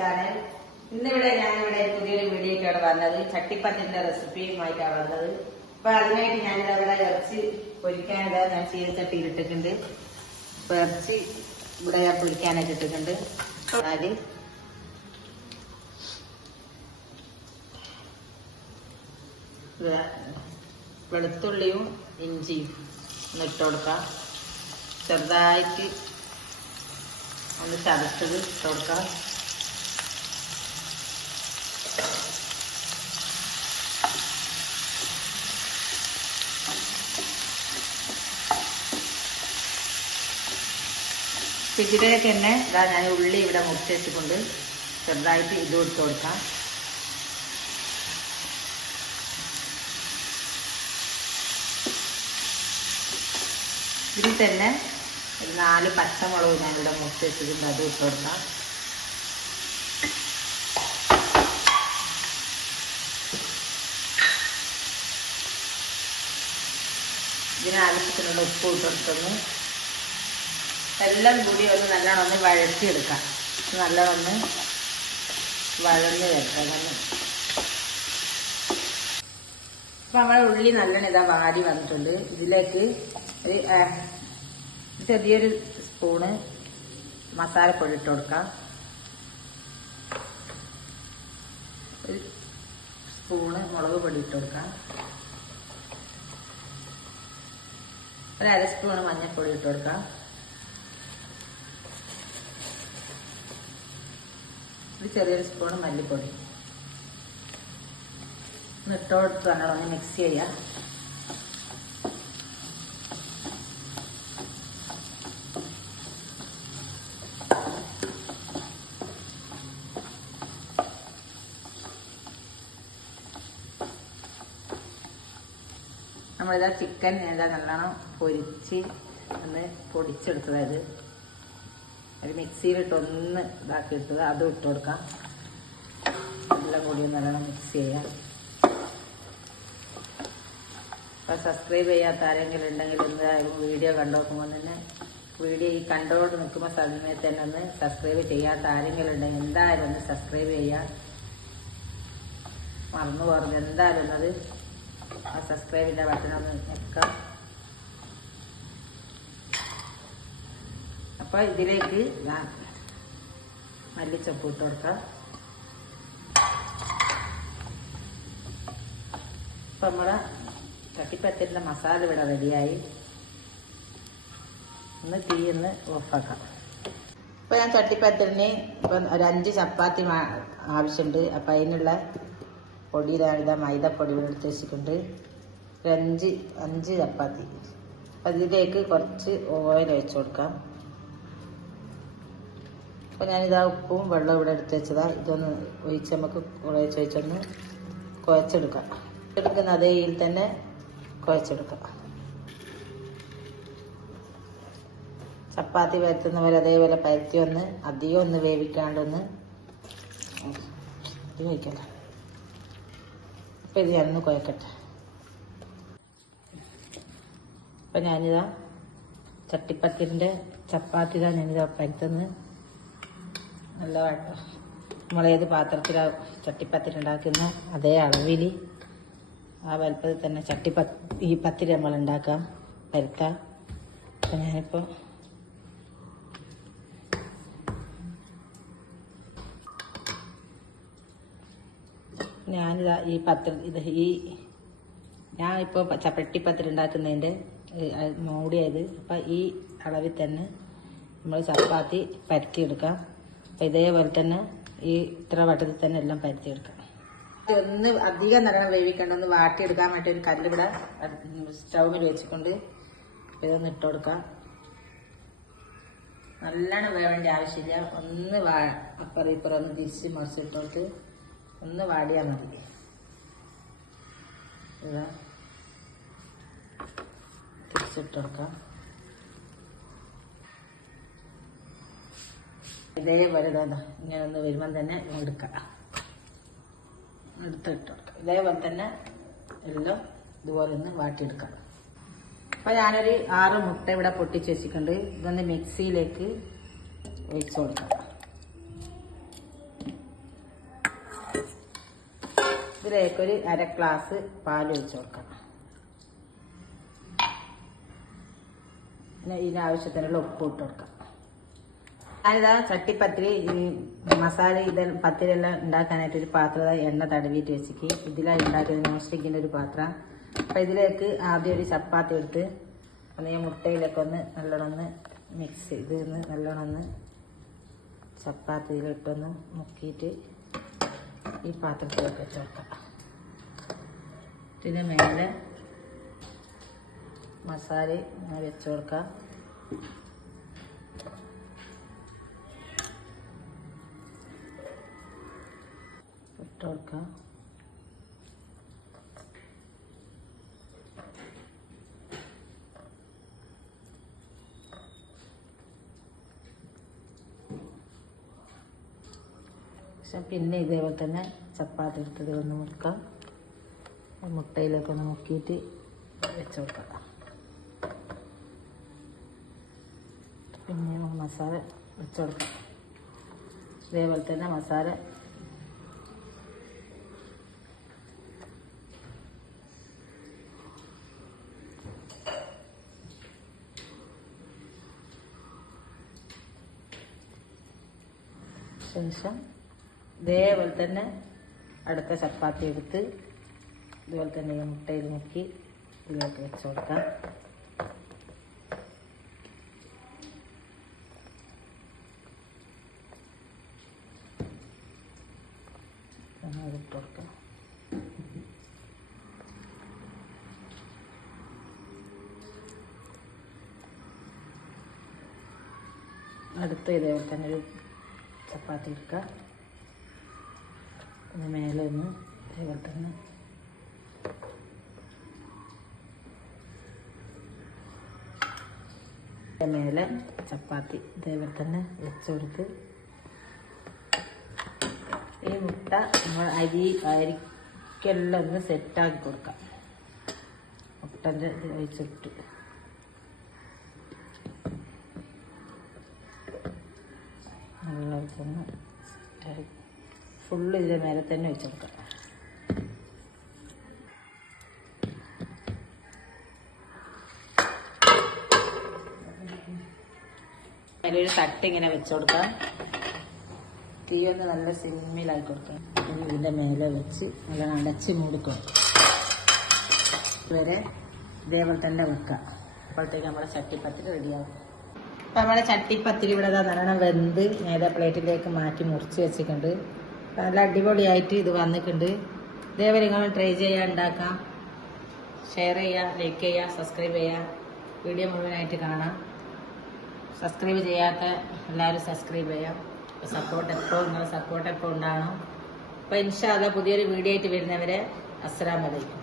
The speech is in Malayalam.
ചാനൽ ഇന്നിവിടെ ഞാനിവിടെ പുതിയൊരു വീഡിയോക്കാണ് വന്നത്. ചട്ടിപ്പത്തിന്റെ റെസിപ്പിയുമായിട്ടാണ് വന്നത്. അപ്പൊ അതിനായിട്ട് ഇവിടെ ഇറച്ചി പൊരിക്കാനിതാ ഞാൻ ചീരച്ചട്ടി ഇട്ടിട്ടുണ്ട്. അപ്പൊ ഇറച്ചി ഇവിടെ ഞാൻ പൊരിക്കാനായിട്ട് ഇട്ടിട്ടുണ്ട്. അതിൽ വെളുത്തുള്ളിയും ഇഞ്ചിയും ഒന്ന് ഇട്ട് കൊടുക്കാം. ചെറുതായിട്ട് ഒന്ന് ചതച്ചത് ഇട്ട് കൊടുക്കാം. ഇതിലേക്ക് തന്നെ ഇതാ ഞാൻ ഉള്ളി ഇവിടെ മുറിച്ച് വെച്ചുകൊണ്ട് ചെറുതായിട്ട് ഇത് കൊടുത്തു കൊടുക്കാം. ഇതിൽ തന്നെ നാല് പച്ചമുളക് ഞാനിവിടെ മുറിച്ച് വെച്ചിട്ടുണ്ട് അത് ഇട്ട് കൊടുക്കാം. ഇതിനാവശ്യത്തിനുള്ള ഉപ്പ് ഇട്ട് കൊടുത്തൊന്ന് എല്ലാം കൂടി ഒന്ന് നല്ലോണം ഒന്ന് വഴറ്റിയെടുക്കാം. നല്ലോണം ഒന്ന് വഴന്ന് വെക്കണം അപ്പൊ നമ്മളെ ഉള്ളി നല്ലോണം ഇതാ വാരി വന്നിട്ടുണ്ട്. ഇതിലേക്ക് ഒരു ചെറിയൊരു സ്പൂണ് മസാലപ്പൊടി ഇട്ട് കൊടുക്കാം. ഒരു സ്പൂണ് മുളക് പൊടി ഇട്ട് കൊടുക്കാം. ഒരു അര സ്പൂണ് മഞ്ഞൾപ്പൊടി ഇട്ട് കൊടുക്കാം. ഒരു ചെറിയൊരു സ്പൂൺ മല്ലിപ്പൊടി. വേണം ഒന്ന് മിക്സ് ചെയ്യാം നമ്മളിതാ ചിക്കൻ എന്താ നല്ലോണം പൊരിച്ച് ഒന്ന് പൊടിച്ചെടുത്തത്. ഒരു മിക്സിയിലിട്ട് ഒന്ന് ഇതാക്കി ഇട്ടത് അതും ഇട്ട് കൊടുക്കാം. എല്ലാം കൂടി നല്ലോണം മിക്സ് ചെയ്യാം. അപ്പം സബ്സ്ക്രൈബ് ചെയ്യാത്ത ആരെങ്കിലും ഉണ്ടെങ്കിൽ എന്തായാലും വീഡിയോ കണ്ടു നോക്കുമ്പോൾ തന്നെ വീഡിയോ ഈ കണ്ടോണ്ട് നിൽക്കുമ്പോൾ സമയത്ത് തന്നെ ഒന്ന് സബ്സ്ക്രൈബ് ചെയ്യാത്ത ആരെങ്കിലും ഉണ്ടെങ്കിൽ എന്തായാലും ഒന്ന് സബ്സ്ക്രൈബ് ചെയ്യാം. മറന്നു പോകരുത്. എന്തായാലും അത് ആ സബ്സ്ക്രൈബിന്റെ ബട്ടൺ ഒന്ന് നിൽക്കാം അപ്പോൾ ഇതിലേക്ക് ഞാൻ മല്ലിച്ചപ്പ് ഇട്ട് കൊടുക്കാം. ഇപ്പം നമ്മുടെ ചട്ടിപ്പത്തിന്റെ മസാല ഇവിടെ റെഡിയായി. ഒന്ന് തീ ഒന്ന് ഓഫാക്കാം. ഇപ്പോൾ ഞാൻ ചട്ടിപ്പത്തിന് ഇപ്പം ഒരു അഞ്ച് ചപ്പാത്തി ആവശ്യമുണ്ട് അപ്പം അതിനുള്ള പൊടി ഇതാ മൈദപ്പൊടി ഇവിടെ എടുത്ത് വെച്ചിട്ടുണ്ട്. ഒരു അഞ്ച് അഞ്ച് ചപ്പാത്തി. അതിലേക്ക് കുറച്ച് ഓയിൽ ഒഴിച്ചു കൊടുക്കാം. അപ്പോൾ ഞാനിതാ ഉപ്പും വെള്ളം ഇവിടെ എടുത്ത് വെച്ചതാ. ഇതൊന്ന് ഒഴിച്ച് നമുക്ക് കുറേ ഒഴിച്ചൊന്ന് കുഴച്ചെടുക്കാം. എടുക്കുന്ന അതേ ഇതിൽ തന്നെ കുഴച്ചെടുക്കാം. ചപ്പാത്തി പരത്തുന്ന പോലെ അതേപോലെ പരത്തി ഒന്ന് അധികം ഒന്ന് വേവിക്കാണ്ടൊന്ന് ഇത് അപ്പം ഇത് ഞാനൊന്ന് കുഴക്കട്ടെ. അപ്പം ഞാനിതാ ചട്ടിപ്പത്തിന്റെ ചപ്പാത്തി ഇതാ ഞാനിതാ പരത്തുന്നത്. നല്ല വട്ടം നമ്മളേത് പാത്രത്തിലാണ് ചട്ടിപ്പത്തിരി ഉണ്ടാക്കുന്ന? അതേ അളവിൽ ആ വലുപ്പത്തിൽ തന്നെ ചട്ടിപ്പത്ത് ഈ പത്തിരി നമ്മൾ ഉണ്ടാക്കാം. പരുത്താം അപ്പം ഞാനിപ്പോൾ ഞാനിതാ ഈ പത്ര ഇത് ഈ ഞാൻ ഇപ്പോൾ ചപ്പട്ടിപ്പത്തിരി ഉണ്ടാക്കുന്നതിന്റെ മൂടിയത് അപ്പം ഈ അളവിൽ തന്നെ നമ്മൾ ചപ്പാത്തി പരത്തിയെടുക്കാം. അപ്പം ഇതേപോലെ തന്നെ ഈ ഇത്ര വട്ടത്തിൽ തന്നെ എല്ലാം പരത്തിയെടുക്കാം. ഒന്ന് അധികം നല്ലോണം വേവിക്കണ്ട ഒന്ന് വാട്ടിയെടുക്കാൻ വേണ്ടി ഒരു കല്ലിവിടെ സ്റ്റൗവിൽ വെച്ചുകൊണ്ട് ഇതൊന്ന് ഇട്ട് കൊടുക്കാം. നല്ലോണം വേവേണ്ട ആവശ്യമില്ല. ഒന്ന് വാ അപ്പുറം ഇപ്പുറം ഒന്ന് തിരിച്ച് മറിച്ചിട്ടോട്ട് ഒന്ന് വാടിയാൽ മതി. ഇതാ. തിരിച്ചിട്ട് കൊടുക്കാം. ഇതേപോലെ ഇങ്ങനെ ഒന്ന് വരുമ്പം തന്നെ എടുക്കാം. എടുത്തിട്ട് ഇതേപോലെ തന്നെ എല്ലാം ഇതുപോലെ ഒന്ന് വാട്ടിയെടുക്കണം അപ്പൊ ഞാനൊരു ആറ് മുട്ട ഇവിടെ പൊട്ടിച്ച് വെച്ചിട്ടുണ്ട്. ഇതൊന്ന് മിക്സിയിലേക്ക് ഒഴിച്ചു കൊടുക്കാം. ഇതിലേക്കൊരു അര ഗ്ലാസ് പാൽ ഒഴിച്ചു കൊടുക്കാം. പിന്നെ ഇതിനാവശ്യത്തിനുള്ള ഉപ്പ് ഇട്ട് കൊടുക്കാം. ഞാനിതാ ചട്ടിപ്പത്തിരി ഈ മസാല ഇത് പത്തിരിയെല്ലാം ഉണ്ടാക്കാനായിട്ട് ഒരു പാത്രം എണ്ണ തടവിയിട്ട് വെച്ചിക്ക്. ഇതിലാണ് ഉണ്ടാക്കിയത് നോൺ സ്റ്റിക്കിന്റെ ഒരു പാത്രം. അപ്പം ഇതിലേക്ക് ആദ്യം ഒരു ചപ്പാത്തി എടുത്ത് ഒന്ന് ഈ മുട്ടയിലൊക്കെ ഒന്ന് നല്ലോണം ഒന്ന് മിക്സ് ചെയ്ത് ഒന്ന് നല്ലോണം ഒന്ന് ചപ്പാത്തിയിലിട്ടൊന്ന് മുക്കിയിട്ട് ഈ പാത്രത്തിലേക്ക് വെച്ച് കൊടുക്കാം ഇതിന് മേലെ മസാല വെച്ച് കൊടുക്കാം. ഇട്ട് കൊടുക്കാം പിന്നെ ഇതേപോലെ തന്നെ ചപ്പാത്തി എടുത്തത് ഒന്ന് മുക്കാം മുട്ടയിലൊക്കെ ഒന്ന് മുക്കിയിട്ട് വെച്ച് കൊടുക്കാം. പിന്നെ മസാല വെച്ച് കൊടുക്കാം. ഇതേപോലെ തന്നെ മസാല ശേഷം ഇതേപോലെ തന്നെ അടുത്ത ചപ്പാത്തി എടുത്ത് ഇതുപോലെ തന്നെ ഈ മുട്ടയിൽ മുക്കി ഇതിലേക്ക് വെച്ച് കൊടുക്കാം. ഇട്ട് കൊടുക്കാം. അടുത്ത ഇതേപോലെ തന്നെ ഒരു ചപ്പാത്തി എടുക്കുക പിന്നെ മേലെ ഒന്ന് ഇതേപോലെ തന്നെ മേലെ ചപ്പാത്തി. ഇതേപോലെ തന്നെ വെച്ച് കൊടുത്ത് ഈ മുട്ട നമ്മൾ അരി അരിക്കെല്ലാം ഒന്ന് സെറ്റാക്കി കൊടുക്കാം. മുട്ടന്റെ ഇത് ഒഴിച്ചിട്ട് നല്ലതൊന്ന് ഫുള്ള് ഇതിന്റെ മേലെ തന്നെ വെച്ച് കൊടുക്കാം. അതിലൊരു തട്ട് ഇങ്ങനെ വെച്ച് കൊടുക്കാം. തീ ഒന്ന് നല്ല സിമ്മിലാക്കി കൊടുക്കാം. ഇനി ഇതിന്റെ മേലെ വെച്ച് നല്ല അടച്ച് മൂടിക്കും ഇതുവരെ ഇതേപോലെ തന്നെ വെക്കാം. അപ്പോഴത്തേക്ക് നമ്മുടെ ചട്ടിപ്പത്തിൽ റെഡിയാവും അപ്പം നമ്മുടെ ചട്ടിപ്പത്തിരി ഇവിടെ നല്ലോണം വെന്ത് നേരെ പ്ലേറ്റിലേക്ക് മാറ്റി മുറിച്ച് വെച്ചിട്ടുണ്ട് നല്ല അടിപൊളിയായിട്ട് ഇത് വന്നിട്ടുണ്ട് ഇതേപോലെ നിങ്ങൾ ട്രൈ ചെയ്യാൻ ഉണ്ടാക്കാം ഷെയർ ചെയ്യുക ലൈക്ക് ചെയ്യുക സബ്സ്ക്രൈബ് ചെയ്യുക വീഡിയോ മുഴുവനായിട്ട് കാണാം. സബ്സ്ക്രൈബ് ചെയ്യാത്ത എല്ലാവരും സബ്സ്ക്രൈബ് ചെയ്യാം. സപ്പോർട്ട് എപ്പോൾ നിങ്ങളുടെ സപ്പോർട്ട് എപ്പോൾ ഉണ്ടാകണം അപ്പോൾ ഇൻഷാല്ല പുതിയൊരു വീഡിയോ ആയിട്ട് വരുന്നവരെ അസ്സലാമലൈക്കും